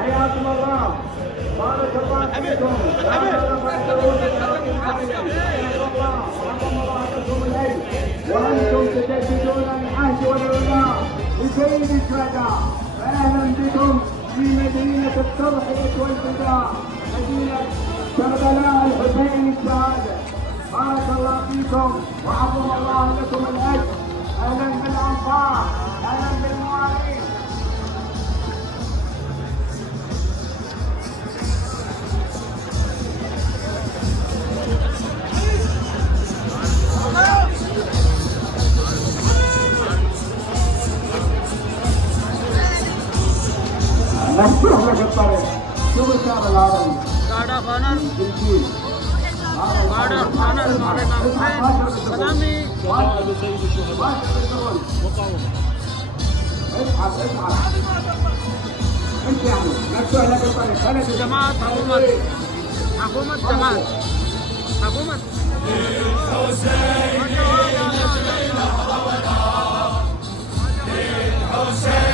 حياكم الله، بارك الله فيكم. وانتم تجددون العهد والولاء لسيد الشهداء، فاهلا بكم في مدينه التضحيه والفداء، مدينه كربلاء الحسين الشهاده. بارك الله فيكم وعظم الله لكم الاجر. اهلا بالانصار، اهلا بالموالين. مفتوح لك الطريق. شوف الشعب العربي. Ada kanan. Ada kanan oleh Bang Salami. اسحب اسحب. انت يعني مفتوح لك الطريق. خلي جماعة حكومة جماعة حكومة الحسين